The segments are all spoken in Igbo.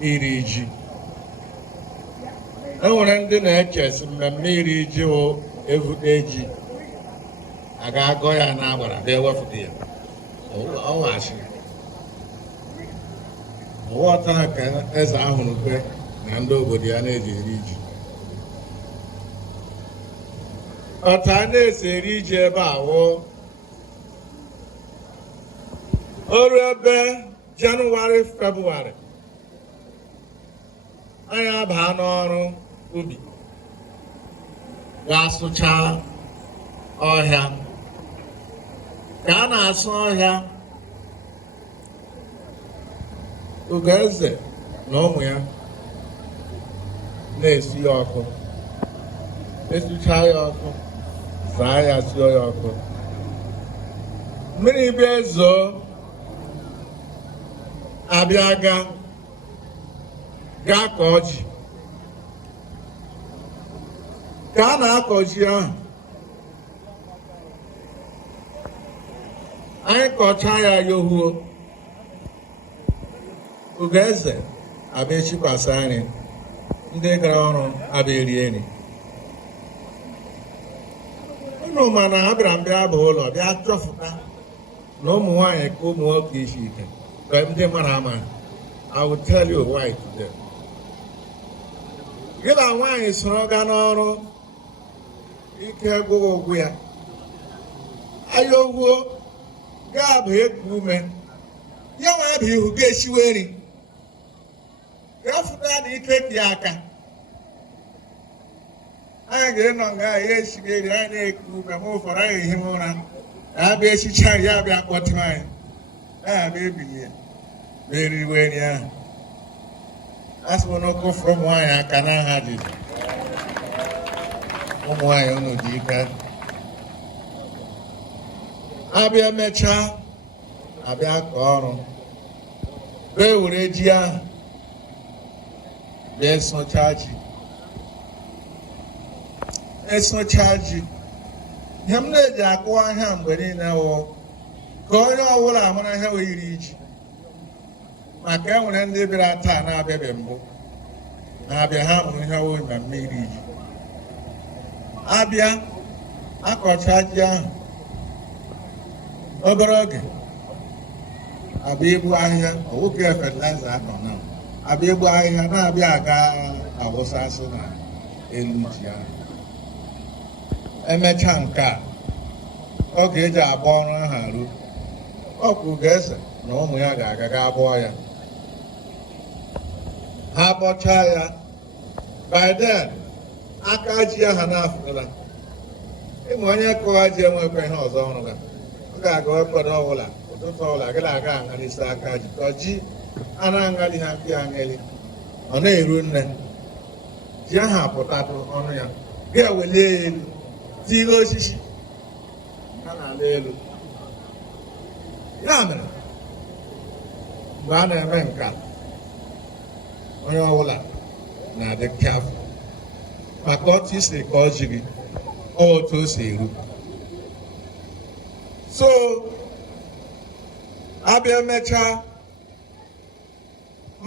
iri ji. Enwere ndị na-echesi mmemme iri ji wụ evute ji a ga-agọ ya n'agbara bịa wepụta ya ọwachi ọghọta ka eze ahụ rukwe na ndị obodo ya na-eji eri ji. Ọta na-esi eri ji ebe a wụ ọrụ ebe Jenụwarị Febrụwarị anyị abaa n'ọrụ ubi ga-asụcha ọhịa. Ka a na-asụ ọhịa, Ugoeze na ụmụ ya na-esi ya ọkụ, esucha ya ọkụ, zaa ya, suo ya ọkụ, mmiri bịa ezoo, abịa gaa kọọ ji. Ka a na-akọ ji ahụ, anyị kọchaa ya yohuo, Ugoeze abịa echikwasị anyị, ndị gara ọrụ abịa eri nri. Unu ma na ha bịara mbịa bụ ụlọ bịa chọpụta na ụmụ nwaanyị ka ụmụ nwoke isi ike. But ndị mara ama, I will tell you why today. Gị na nwaanyị soro gaa n'ọrụ ike gwụghị ụgwụ ya, ahịa ogwuo ga-abụ eku ume ya, nwa abụ ihu ga-esiwe nri ga-afụta na ike dị aka. Anyị ga-enọ nga ya esighị eri, anyị na-eku ume ma ụfọdụ anyị ehi ụra, abịa esicha ya abịa kpọtụ anyị, abịa ebili ya meririwe nri ahụ. Asị m na ụkwụ fụrụ ụmụ nwaanyị aka n'aha Jizọs. Ụmụ nwaanyị unu dị ike. Abịa mechaa, abịa ka ọrụ bee were ji ahụ bịa esochaa ji. Esochaa ji, ihe m na-eji akụwa ahịa mgbe niile wụ ka onye ọbụla amara ihe wee iri ji, maka enwere ndị bịara taa na-abịabe mbụ, na-abịa ha mụrụ ihe wụ mmemme iri ji. Abịa akọcha ji ahụ, obere oge abịa egbu ahịhịa, ọwụke fertilizer anọ na abịa egbu ahịhịa, na-abịa aga awụsasị na elu ji ahụ. Emechaa nke a, oge eji agba ọrụ ahụ arụ, ọkụ Ugoeze na ụmụ ya ga-aga gaa bụọ ya. Ha bọchaa ya, by then aka ji ahụ na-afụla. Ịmụ onye kụwa ji enwekwa ihe ọzọ ọrụ ga ọ ga-aga ekpere ọbụla ụtụtụ ọbụla gị na-aga aṅalisi aka ji, ka ji a na-aṅali ha mpi aṅali, ọ na-eru nne. Ji ahụ apụtatụ ọnụ ya, ga-eweli elu tihe osisi ha na-ala elu. Ya mere mgbe a na-eme nka, onye ọbụla na-adị kafụ maka otu isi ka ọ ji gị, otu o si eru. So abịa emechaa,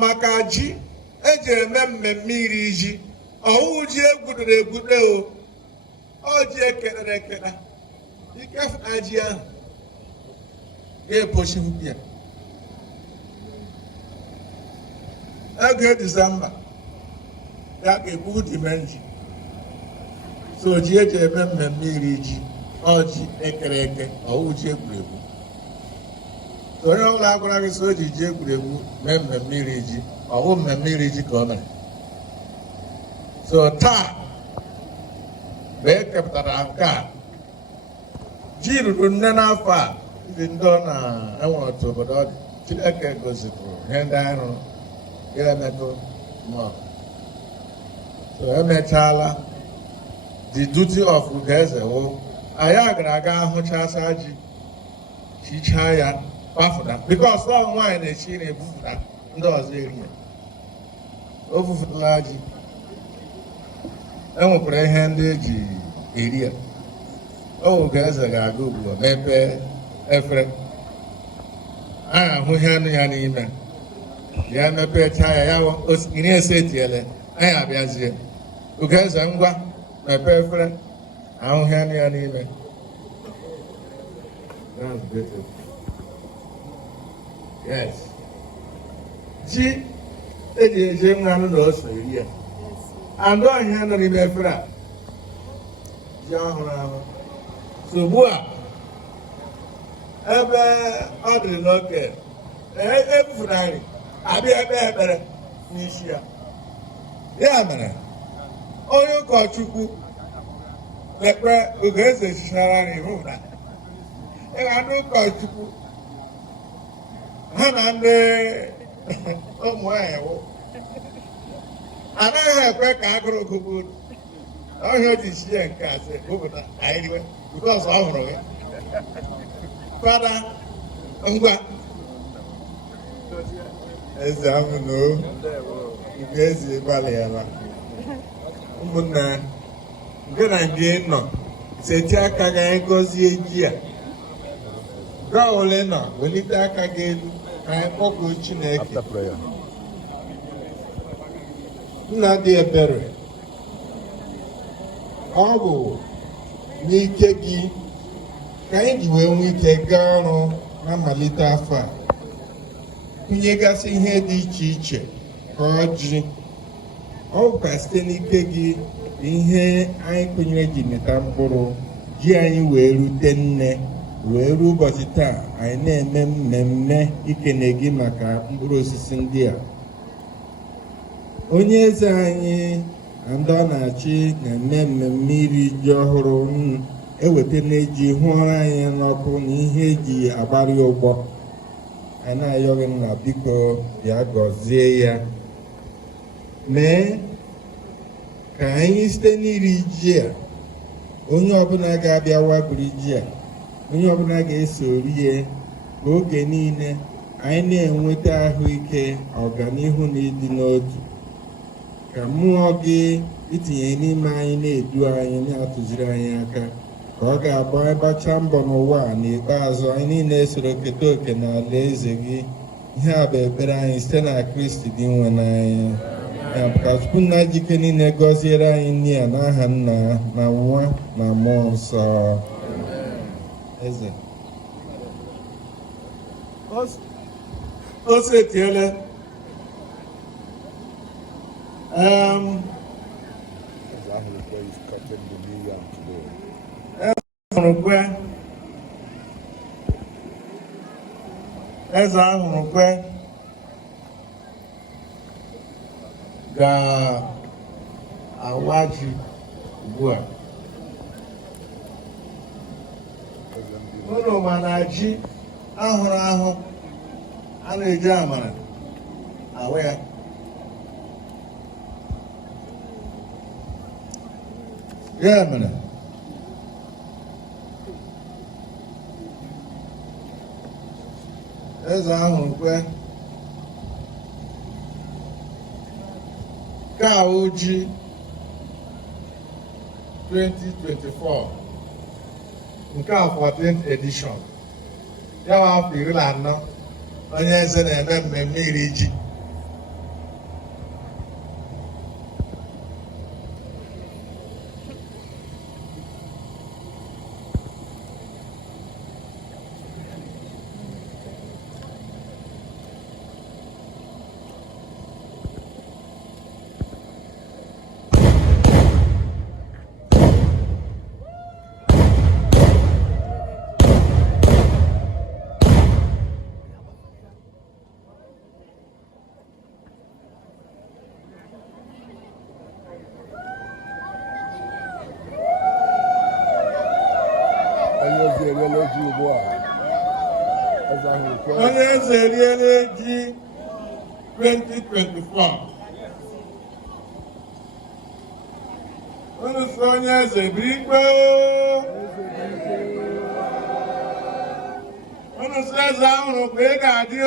maka ji eji eme mmemme iri ji, ọwụ ji egwudere egwude o ji ekelere ekele. Ike fụta ji ahụ ga-epochi mkpi ya. Oge Disemba ya ga-ekwu dimenji. So ji eji eme mmemme iri ji, ọjị ekere eke, ọwụ ji egwuregwu. So onye ọbụla gwara gị so o ji ji egwuregwu mee mmemme iri ji, ọwụ mmemme iri ji ka ọ mere. So taa mgbe e kepụtara nke a, ji ruru nne n'afọ a, ndị ọ na-enwere otu obodo ọ dị, Chineke gosipụrụ ihe ndị anyị rụrụ ga-emetụ mmụọ. So emechaala, the duty of Ugoeze wụ anyị gara aga hụchasa ji, chichaa ya, kpafụta, because ọ nwaanyị na-echi na-ebufụta ndị ọzọ eri ya. O bufụtala ji, enwekwara ihe ndị eji eri ya. Ugoeze ga-aga ugbu a mepee efere, a na-ahụ ihe anụ ya n'ime, ya mepecha ya iri ese etiele anyị abịazie Ugeze ngwa mepe efere ahụhụ ya n'ime. That's beautiful. Yes. Ji eji eje nwa anụ na ose iri ya. Andụ ọhịa nọ n'ime efere a. Ji ọhụrụ ahụ. So ugbu a ebe ọ dị n'oke ebufunarị abịa ebe ekpere n'isi ya. Ya mere onye ụkọchukwu lekpe Ugeze chichara n'ihu na ịga ndị ụkọchukwu ha na ndị ụmụ ewu anaghị ekwe ka agụrụ gụgbu ọhịa o ji sie nke asị bụpụta anyị riwe bikọs ọ hụrụ ya. Fada ngwa eze ahụ na Ugeze gbalịala ụmụnna nke na ndị nọ seti aka gị anyị gọzie ji a gaa ole nọ welite aka gị elu ka anyị kpọkuo Chineke. Nna dị ebere, ọ bụ n'ike gị ka anyị ji wee nwee ike gaa ọrụ na mmalite afọ a kụnyegasị ihe dị iche iche ka ọjị. Ọ bụkwa site n'ike gị ihe anyị kụnyere ji mịta mkpụrụ ji anyị wee rute nne wee ruo ụbọchị taa anyị na-eme mmemme ikene gị maka mkpụrụ osisi ndị a. Onye eze anyị na ndị ọ na-achị na-eme mmemme iri ji ọhụrụ eweta na-eji hụọrọ anyị n'ọkụ na ihe eji agbara ụgbọ. Anyị na-ayọghị nna biko bịa gọzie ya, mee ka anyị site n'iri ji a onye ọbụla ga-abịa wabiri ji a, onye ọbụla ga-eso rie ka oge niile anyị na-enweta ahụike, ọganihu na ịdị n'otu. Ka mmụọ gị itinye n'ime anyị na-edu anyị na-atụziri anyị aka ka ọ ga-abụ anyị gbachaa mbọ n'ụwa a n'ikpeazụ anyị niile soro keta oke n'ala eze gị. Ihe a bụ ekpere anyị site na Kristi dị nwe n'anya. Ka Chukwu nna jike niile gọziere anyị nne ya n'aha Nna na Nwa na Mmụọ Nsọ. Eze o setiele eze ahụrụ kwe ga-awa ji ugbu a. Unu ma na ji ahụrụ ahụ a na-eji amara awa ya. Ya mere eze ahụrụ kwe ka ji 2024 nke a 14th edition ya wa afọ 14 onye eze na-eme mmemme iri ji. Onye eze eriela ji 2024. Unu so onye eze biri ikpe. Unu so eze ahụrụ mgbe ị ga-adị.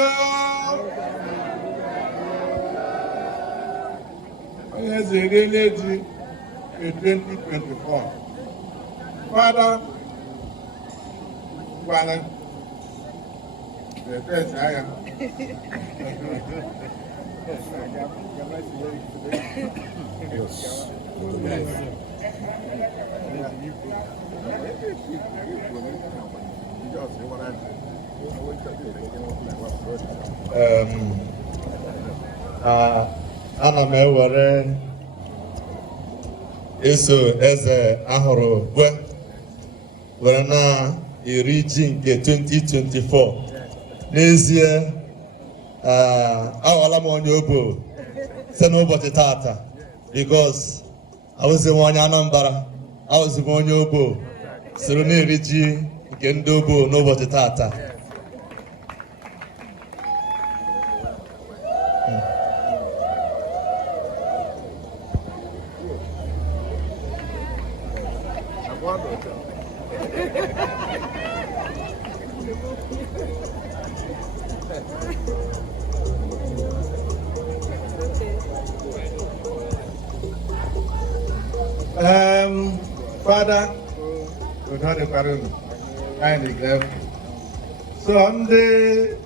Onye eze eriela ji 2024. Fada gwara Prepare, ana m ewere eso eze ahụrụ gwe were na iri ji nke 2024 n'ezie awala m onye Obowo site n'ụbọchị tata because awụzi m onye Anambra awụzi m onye Obowo soro na-eri ji nke ndị Obowo n'ụbọchị tata. Father, so I'm the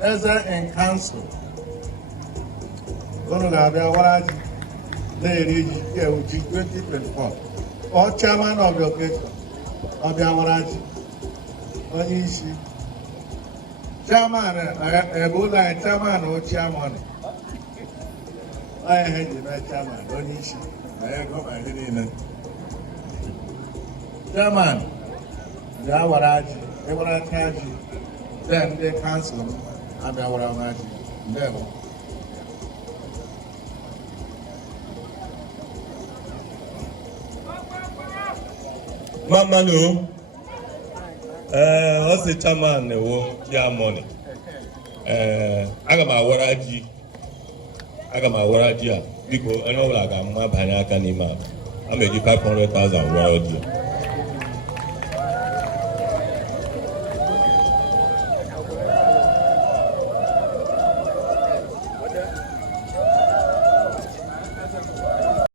Ezra and Council. Going to have a lady 2024 or chairman of the occasion of the Awaraji. Chairman, Ebola, chairman or chairman. I had the chairman, don't issue. I got my name. Chairman, the Awaraji, Awaraji, then the council and the Awaraji. Never. Mama no, what's the chairman? Yeah, money. Aga m awara ji a biko onye ọbụla ga-ama banye aka n'ime a ma eji 500,000 wara ji.